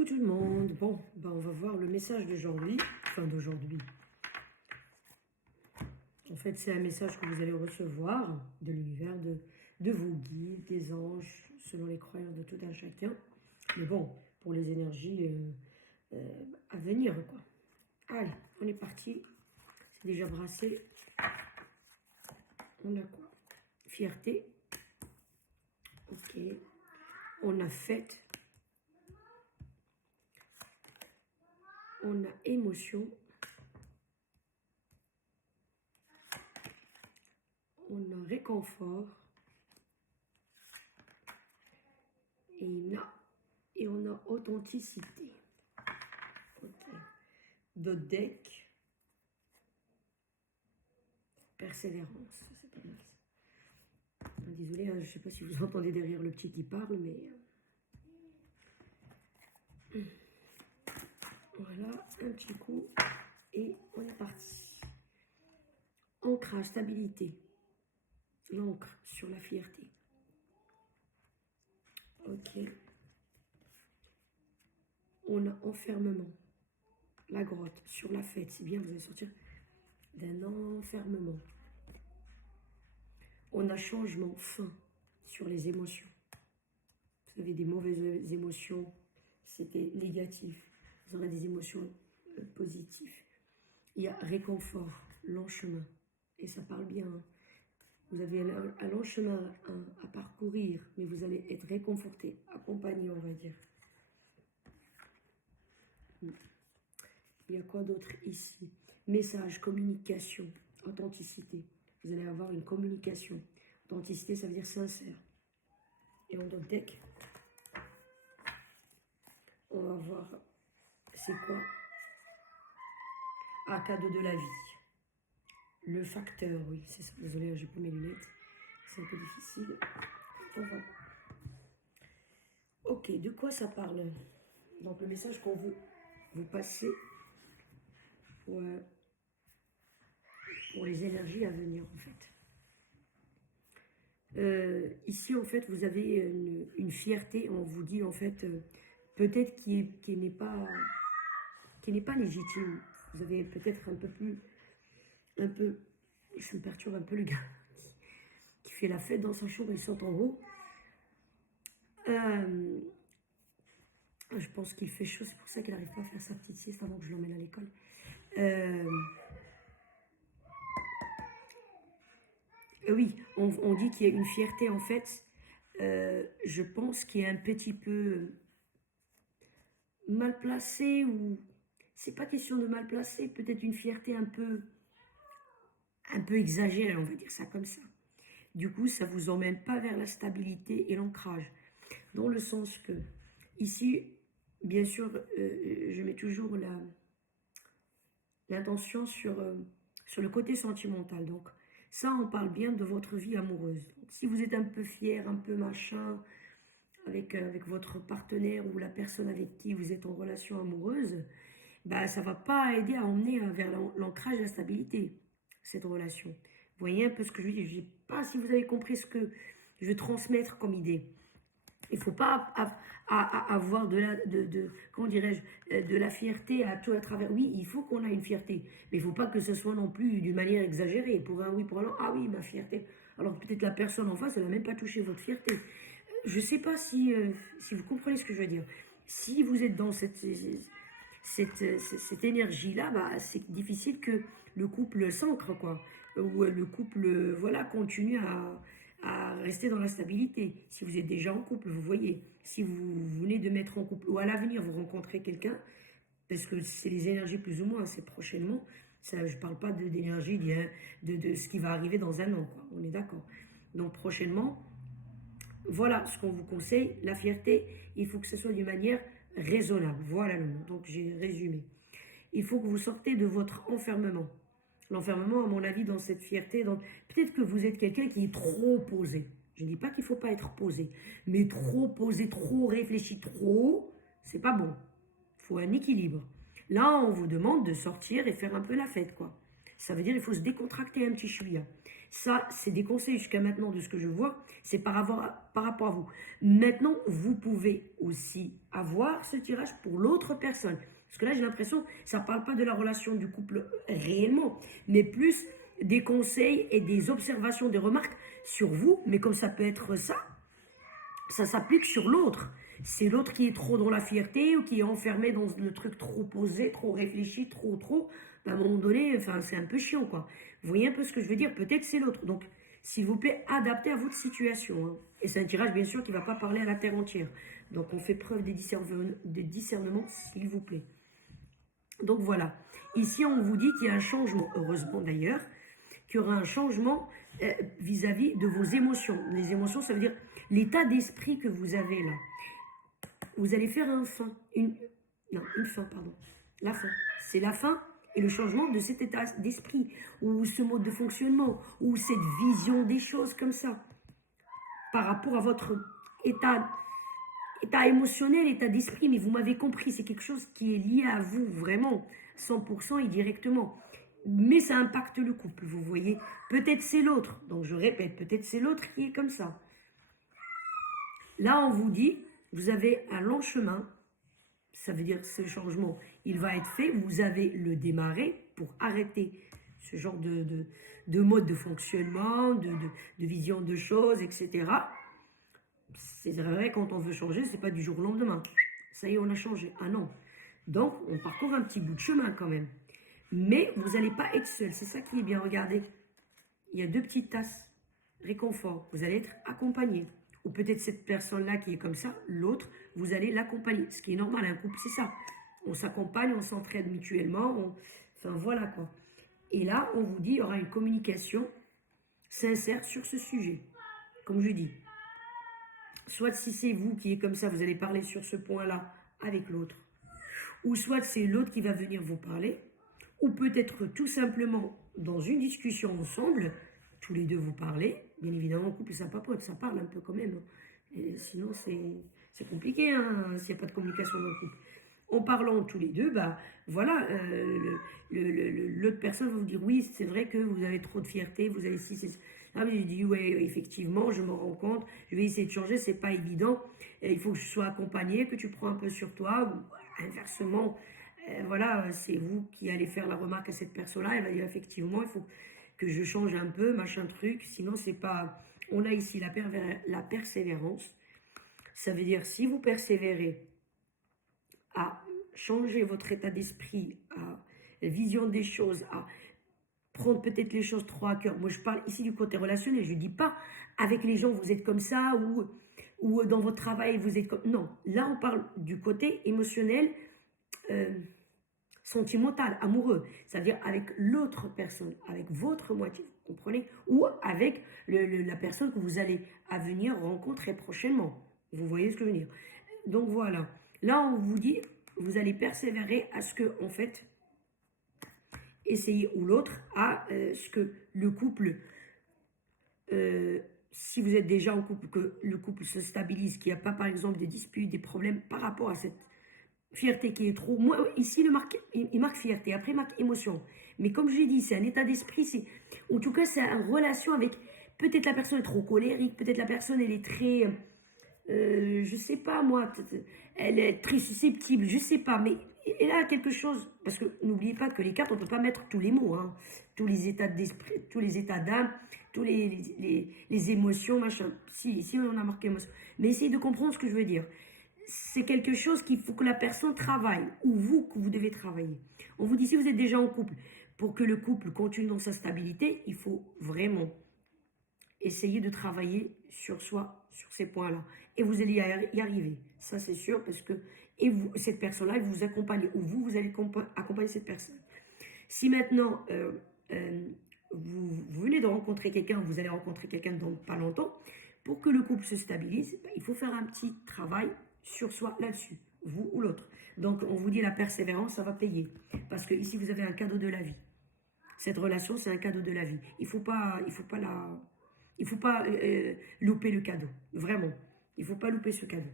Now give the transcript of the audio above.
Coucou tout le monde. Bon, on va voir le message d'aujourd'hui. Enfin, d'aujourd'hui. En fait, c'est un message que vous allez recevoir de l'univers, de vos guides, des anges, selon les croyances de tout un chacun. Mais bon, pour les énergies à venir, quoi. Allez, on est parti. C'est déjà brassé. On a quoi? Fierté. Ok. On a fête. On a émotion. On a réconfort. Et on a authenticité. Ok. D'autres decks. Persévérance. C'est pas mal ça. Désolée, je ne sais pas si vous entendez derrière le petit qui parle, mais... Voilà, un petit coup. Et on est parti. Ancrage, stabilité. L'encre sur la fierté. Ok. On a enfermement. La grotte, sur la fête. C'est bien, vous allez sortir d'un enfermement. On a changement, fin, sur les émotions. Vous avez des mauvaises émotions, c'était négatif. Vous aurez des émotions positives. Il y a réconfort, long chemin. Et ça parle bien. Hein. Vous avez un long chemin à parcourir, mais vous allez être réconforté, accompagné, on va dire. Il y a quoi d'autre ici? Message, communication, authenticité. Vous allez avoir une communication. Authenticité, ça veut dire sincère. Et on doit deck. On va voir, c'est quoi? Ah, cadeau de la vie. Le facteur, oui, c'est ça. Désolée, j'ai pas mes lunettes. C'est un peu difficile. On va. Ok, de quoi ça parle? Donc, le message qu'on veut vous passer pour les énergies à venir, en fait. Ici, en fait, vous avez une fierté. On vous dit, en fait, peut-être qui n'est pas légitime. Vous avez peut-être un peu, ça me perturbe un peu le gars qui fait la fête dans sa chambre, il saute en haut. Je pense qu'il fait chaud, c'est pour ça qu'il n'arrive pas à faire sa petite sieste avant que je l'emmène à l'école. Oui, on dit qu'il y a une fierté, en fait, je pense qu'il est un petit peu mal placée, ou c'est pas question de mal placé, peut-être une fierté un peu exagérée, on va dire ça comme ça. Du coup, ça ne vous emmène pas vers la stabilité et l'ancrage. Dans le sens que, ici, bien sûr, je mets toujours l'intention sur le côté sentimental. Donc, ça, on parle bien de votre vie amoureuse. Donc, si vous êtes un peu fier, un peu machin, avec votre partenaire ou la personne avec qui vous êtes en relation amoureuse, bah, ça ne va pas aider à emmener vers l'ancrage et la stabilité, cette relation. Vous voyez un peu ce que je veux dire? Je ne sais pas si vous avez compris ce que je veux transmettre comme idée. Il ne faut pas avoir comment dirais-je, de la fierté à tout à travers. Oui, il faut qu'on ait une fierté, mais il ne faut pas que ce soit non plus d'une manière exagérée. Pour un oui, pour un non, ah oui, ma fierté. Alors peut-être la personne en face, elle n'a même pas touché votre fierté. Je ne sais pas si vous comprenez ce que je veux dire. Si vous êtes dans cette énergie-là, bah, c'est difficile que le couple s'ancre, quoi. Ou le couple, voilà, continue à rester dans la stabilité. Si vous êtes déjà en couple, vous voyez. Si vous venez de mettre en couple, ou à l'avenir, vous rencontrez quelqu'un, parce que c'est les énergies plus ou moins, c'est prochainement. Ça, je ne parle pas d'énergie de ce qui va arriver dans un an, quoi. On est d'accord. Donc prochainement, voilà ce qu'on vous conseille. La fierté, il faut que ce soit d'une manière raisonnable. Voilà le mot. Donc j'ai résumé. Il faut que vous sortez de votre enfermement. L'enfermement, à mon avis, dans cette fierté, peut-être que vous êtes quelqu'un qui est trop posé. Je ne dis pas qu'il ne faut pas être posé, mais trop posé, trop réfléchi, trop, c'est pas bon. Il faut un équilibre. Là, on vous demande de sortir et faire un peu la fête, quoi. Ça veut dire qu'il faut se décontracter un petit chouïa. Ça, c'est des conseils jusqu'à maintenant de ce que je vois. C'est par rapport à vous. Maintenant, vous pouvez aussi avoir ce tirage pour l'autre personne. Parce que là, j'ai l'impression, ça ne parle pas de la relation du couple réellement, mais plus des conseils et des observations, des remarques sur vous. Mais comme ça peut être ça, ça s'applique sur l'autre. C'est l'autre qui est trop dans la fierté ou qui est enfermé dans le truc trop posé, trop réfléchi, trop. Ben, à un moment donné, enfin, c'est un peu chiant, quoi. Vous voyez un peu ce que je veux dire? Peut-être c'est l'autre. Donc, s'il vous plaît, adaptez à votre situation, hein. Et c'est un tirage, bien sûr, qui ne va pas parler à la terre entière. Donc, on fait preuve de discernement, s'il vous plaît. Donc, voilà. Ici, on vous dit qu'il y a un changement, heureusement d'ailleurs, qu'il y aura un changement vis-à-vis de vos émotions. Les émotions, ça veut dire l'état d'esprit que vous avez là. Vous allez faire une fin, pardon. La fin. C'est la fin et le changement de cet état d'esprit, ou ce mode de fonctionnement, ou cette vision des choses comme ça, par rapport à votre état émotionnel, état d'esprit. Mais vous m'avez compris, c'est quelque chose qui est lié à vous, vraiment, 100% et directement. Mais ça impacte le couple, vous voyez. Peut-être c'est l'autre, donc je répète, peut-être c'est l'autre qui est comme ça. Là, on vous dit, vous avez un long chemin, ça veut dire que ce changement, il va être fait, vous avez le démarré pour arrêter ce genre de mode de fonctionnement, de vision de choses, etc. C'est vrai, quand on veut changer, c'est pas du jour au lendemain. Ça y est, on a changé. Ah non. Donc, on parcourt un petit bout de chemin quand même. Mais vous n'allez pas être seul, c'est ça qui est bien. Regardez, il y a 2 petites tasses, réconfort. Vous allez être accompagné. Ou peut-être cette personne-là qui est comme ça, l'autre, vous allez l'accompagner. Ce qui est normal, un couple, c'est ça. On s'accompagne, on s'entraide mutuellement. Enfin, voilà quoi. Et là, on vous dit, il y aura une communication sincère sur ce sujet. Comme je dis. Soit si c'est vous qui est comme ça, vous allez parler sur ce point-là avec l'autre. Ou soit c'est l'autre qui va venir vous parler. Ou peut-être tout simplement dans une discussion ensemble, tous les deux vous parlez. Bien évidemment, en couple, ça papote, ça parle un peu quand même. Et sinon, c'est compliqué hein, s'il n'y a pas de communication dans le couple. En parlant tous les deux, bah voilà, l'autre personne va vous dire oui, c'est vrai que vous avez trop de fierté, vous avez si c'est. Ah mais je dis ouais, effectivement, je me rends compte, je vais essayer de changer, c'est pas évident. Et il faut que je sois accompagné, que tu prends un peu sur toi, ou inversement. Voilà, c'est vous qui allez faire la remarque à cette personne-là. Elle va dire effectivement, il faut que je change un peu, machin truc. Sinon, c'est pas. On a ici la persévérance. Ça veut dire si vous persévérez à changer votre état d'esprit, à la vision des choses, à prendre peut-être les choses trop à cœur. Moi, je parle ici du côté relationnel. Je ne dis pas avec les gens, vous êtes comme ça ou dans votre travail, vous êtes comme. Non, là, on parle du côté émotionnel. Sentimental, amoureux, c'est-à-dire avec l'autre personne, avec votre moitié, vous comprenez? Ou avec la personne que vous allez à venir rencontrer prochainement. Vous voyez ce que je veux dire? Donc voilà, là on vous dit, vous allez persévérer à ce que, en fait, essayer ou l'autre à ce que le couple, si vous êtes déjà en couple, que le couple se stabilise, qu'il n'y a pas par exemple des disputes, des problèmes par rapport à cette fierté qui est trop. Moi, ici, il marque fierté. Après, il marque émotion. Mais comme je l'ai dit, c'est un état d'esprit. En tout cas, c'est une relation avec. Peut-être la personne est trop colérique. Peut-être la personne, elle est très. Je sais pas, moi. Elle est très susceptible. Je sais pas. Mais elle a quelque chose. Parce que n'oubliez pas que les cartes, on ne peut pas mettre tous les mots. Hein. Tous les états d'esprit, tous les états d'âme, tous les émotions, machin. Si, ici, on a marqué émotion. Mais essayez de comprendre ce que je veux dire. C'est quelque chose qu'il faut que la personne travaille, ou vous, que vous devez travailler. On vous dit, si vous êtes déjà en couple, pour que le couple continue dans sa stabilité, il faut vraiment essayer de travailler sur soi, sur ces points-là. Et vous allez y arriver, ça c'est sûr, parce que et vous, cette personne-là, elle vous accompagne, ou vous allez accompagner cette personne. Si maintenant, vous venez de rencontrer quelqu'un, vous allez rencontrer quelqu'un dans pas longtemps, pour que le couple se stabilise, il faut faire un petit travail sur soi là-dessus, vous ou l'autre. Donc, on vous dit la persévérance, ça va payer. Parce que ici, vous avez un cadeau de la vie. Cette relation, c'est un cadeau de la vie. Il faut pas louper le cadeau. Vraiment. Il faut pas louper ce cadeau.